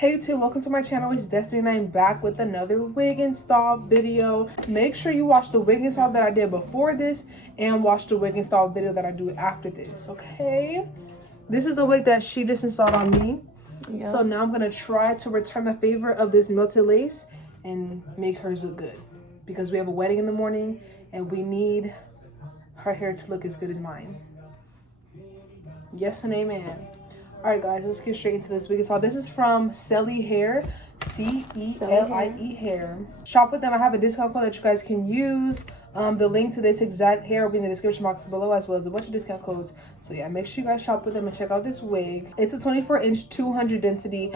Hey YouTube, welcome to my channel. It's Destiny and I'm back with another wig install video. Make sure you watch the wig install that I did before this and watch the wig install video that I do after this, okay? This is the wig that she just installed on me. Yep. So now I'm going to try to return the favor of this melted lace and make hers look good. Because we have a wedding in the morning and we need her hair to look as good as mine. Yes and amen. Alright guys, let's get straight into this wig install. This is from Celie Hair, C-E-L-I-E Hair. Shop with them. I have a discount code that you guys can use. The link to this exact hair will be in the description box below, as well as a bunch of discount codes. So yeah, make sure you guys shop with them and check out this wig. It's a 24-inch 200 density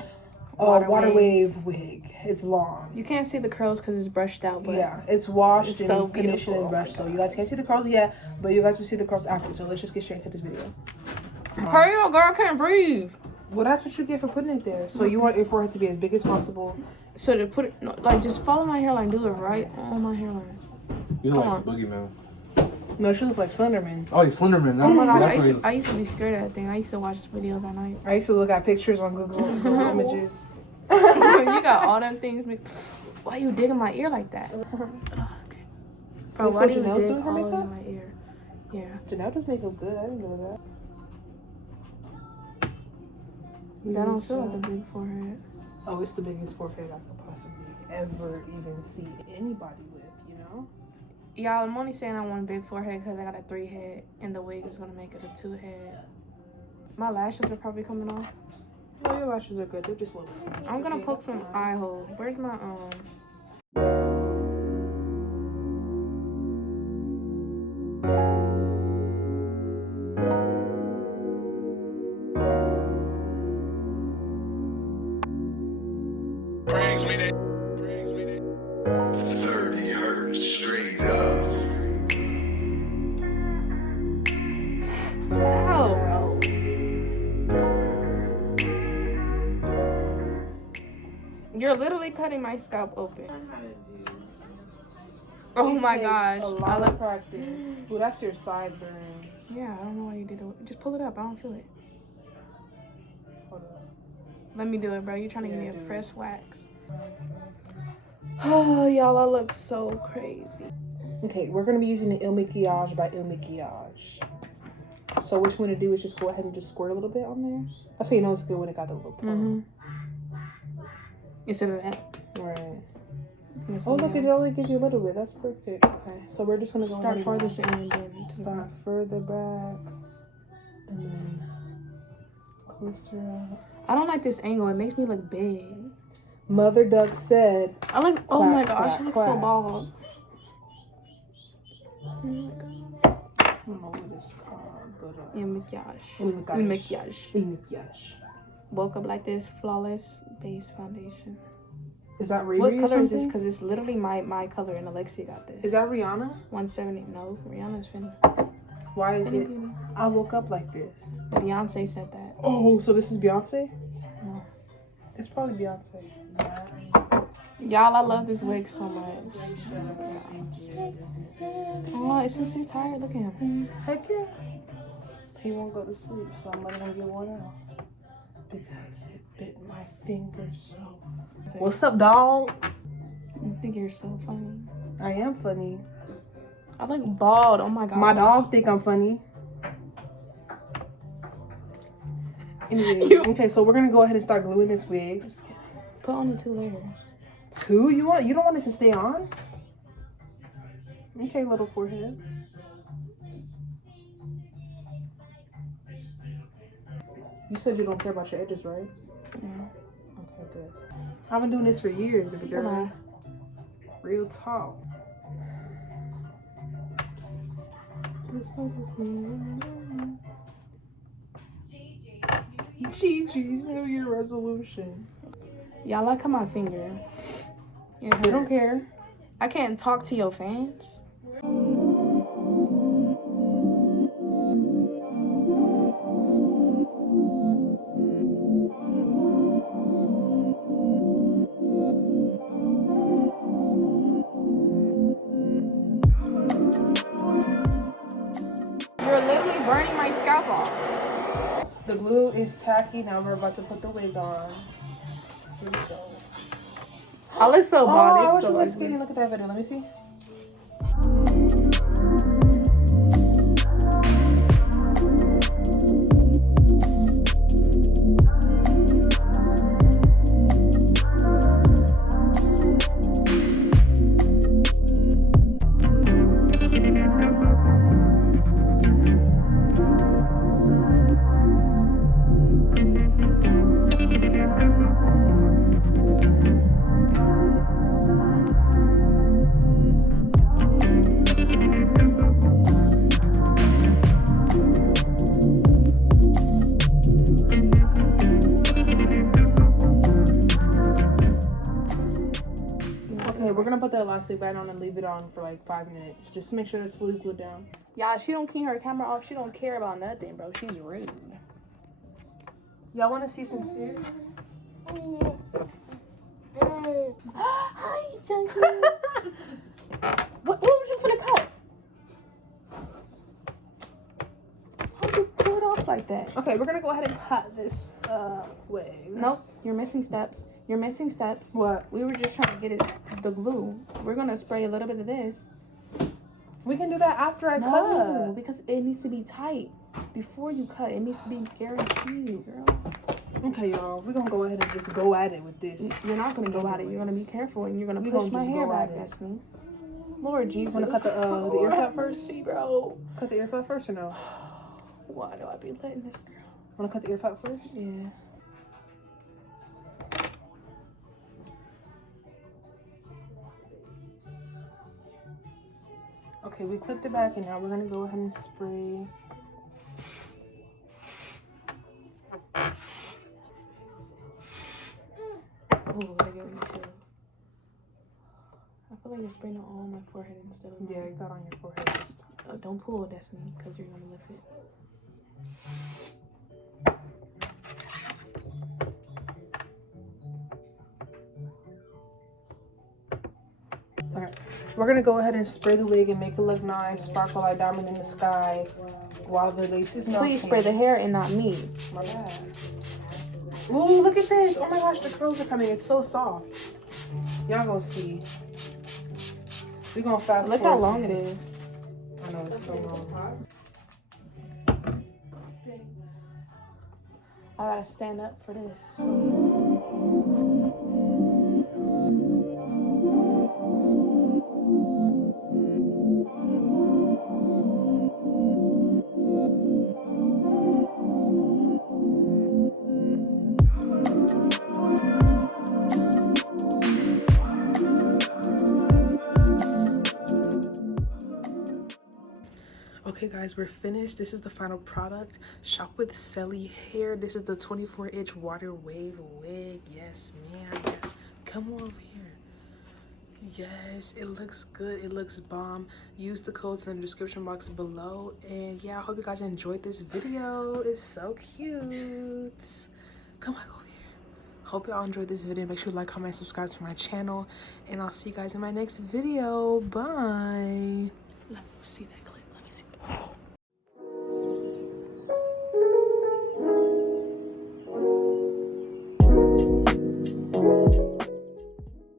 water wave wig. It's long. You can't see the curls because it's brushed out, but yeah, it's washed and so conditioned and brushed. So you guys can't see the curls yet, but you guys will see the curls after. So let's just get straight into this video. Hurry up, girl, I can't breathe. Well, that's what you get for putting it there. So you want your forehead to be as big as possible. So to put it, no, like, just follow my hairline, do it right on my hairline. You look like the boogeyman. No, she looks like Slenderman. Oh, he's Slenderman. Oh my gosh, I used to be scared of that thing. I used to watch videos at night. I used to look at pictures on Google Images. You got all them things. Why you digging my ear like that? Okay. Bro, wait, why so do you Janelle's dig doing her all makeup? in my ear? Yeah. Janelle does makeup good. I didn't know that. That don't feel like a big forehead. Oh, it's the biggest forehead I could possibly ever even see anybody with, you know? Y'all, I'm only saying I want a big forehead because I got a 3-head and the wig is going to make it a 2-head. My lashes are probably coming off. No, your lashes are good. They're just little. I'm going to poke some eye holes. Where's my, Brings me that 30 hertz straight up. Ow. You're literally cutting my scalp open. Oh my gosh. A lot of practice. Well, that's your sideburns. Yeah, I don't know why you did it. Just pull it up. I don't feel it. Hold up. Let me do it, bro. You're trying to give me a fresh wax. Oh, y'all, I look so crazy. Okay, we're going to be using the Il Makiage by Il Makiage. So what you want to do is just go ahead and just squirt a little bit on there. That's how you know it's good when it got the little pump. Instead of that. Right. Oh, look, it only gives you a little bit. That's perfect. Okay, so we're just going to go start ahead further and then start further back. And then closer out. I don't like this angle. It makes me look big. Mother Duck said. I look. Oh quack, my gosh, quack, I look quack. so bald. I don't know what it's called, but Il Makiage. Il Makiage. Makiage. Il Makiage. Woke up like this, flawless base foundation. Is that Riri What or color is this? something? Because it's literally my color, and Alexia got this. Is that Rihanna? 170. No, Rihanna's Finny. Why is Finny it? Beauty. I woke up like this. Beyonce said that. Oh, so this is Beyonce? No. It's probably Beyonce. Y'all, I love this wig so much. Oh, it's so tired. Look at him. Heck yeah. He won't go to sleep, so I'm letting him get one out. Because it bit my finger so. What's up, dog? I think you're so funny. I am funny. I look bald. Oh my god. My dog think I'm funny. Anyway, okay, so we're gonna go ahead and start gluing this wig. Just kidding. Put on the 2 layers. 2? You don't want it to stay on? Okay, little forehead. You said you don't care about your edges, right? Yeah. Okay, good. I've been doing this for years, baby girl. Real talk. Gigi's New Year resolution. Y'all look at my finger. You don't care. I can't talk to your fans. You're literally burning my scalp off. The glue is tacky. Now we're about to put the wig on. Here we go. I look so Oh, body. I wish so you was ugly. skating. Look at that video. Let me see. Okay, we're gonna put the elastic band on and leave it on for like 5 minutes, just to make sure it's fully glued down. Y'all, she don't keep her camera off. She don't care about nothing, bro. She's rude. Y'all want to see some serious? Hi, Junkie. what was you finna cut? How'd you pull it off like that? Okay, we're gonna go ahead and cut this wig. Nope, you're missing steps. You're missing steps. What? We were just trying to get it, the glue. We're gonna spray a little bit of this. We can do that after I No, cut. because it needs to be tight before you cut. It needs to be guaranteed, girl. Okay, y'all, we're gonna go ahead and just go at it with this. You're not gonna go at it. You're gonna be careful, and you're gonna We push gonna my just hair go back, at it. Destiny. Lord Jesus. Wanna cut the ear cut first? Mercy, bro. Cut the ear cut first or no? Why do I be letting this girl? Wanna cut the ear cut first? Yeah. Okay, we clipped it back, and now we're gonna go ahead and spray. Oh, that gave me chills. I feel like you're spraying it all on my forehead instead of. Yeah, you got on your forehead first. Don't pull, Destiny, because you're gonna lift it. Alright, we're gonna go ahead and spray the wig and make it look nice, sparkle like diamond in the sky, while the lace is melting. Please spray the hair and not me. My bad. Ooh, look at this! Oh my gosh, the curls are coming. It's so soft. Y'all gonna see. We gonna fast Look forward how long it this. is. I know it's so long. I gotta stand up for this. Okay guys, we're finished. This is the final product. Shop with Ft.Celie hair. This is the 24-inch water wave wig. Yes, man. Yes. Come over here. Yes, it looks good. It looks bomb. Use the codes in the description box below. And yeah, I hope you guys enjoyed this video. It's so cute. Come back over here. Hope y'all enjoyed this video. Make sure to like, comment, subscribe to my channel. And I'll see you guys in my next video. Bye. Let me see that.